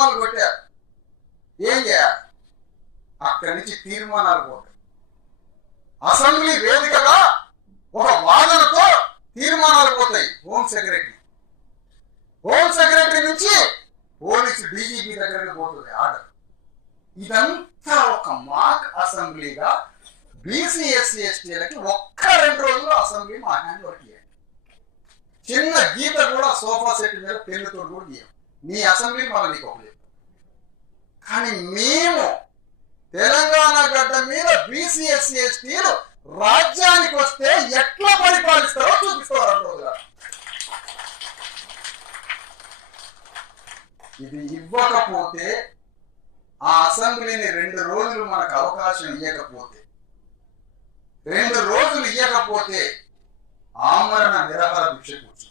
డ్రమ్మాలు కొట్టారు. ఏం చేయాలి? అక్కడి నుంచి తీర్మానాలు పోతాయి. అసెంబ్లీ వేదికగా ఒక వాదనతో తీర్మానాలు పోతాయి. హోమ్ సెక్రటరీ నుంచి పోలీసు డీజీపీ దగ్గరికి పోతుంది ఆర్డర్. ఇదంతా ఒక మాక్ అసెంబ్లీగా బీసీ ఎస్సీ ఎస్టీలకి ఒక్క 2 రోజులు అసెంబ్లీ మా హ్యాండ్ వర్క్ చేయండి. చిన్న గీత కూడా సోఫా సెట్ మీద పెన్నుతో కూడా గీయం. నీ అసెంబ్లీ మళ్ళీ నీకు ఒకలేదు. కానీ మేము తెలంగాణ గడ్డ మీద బీసీ ఎస్సీ ఎస్టీలు రాజ్యానికి వస్తే ఎట్లా పరిపాలిస్తారో చూపిస్తారు 2 రోజులు. ఇది ఇవ్వకపోతే, ఆ అసెంబ్లీని 2 రోజులు మనకు అవకాశం ఇవ్వకపోతే, 2 రోజులు ఇవ్వకపోతే ఆమరణ నిరాహార దీక్ష కూర్చుంటాం.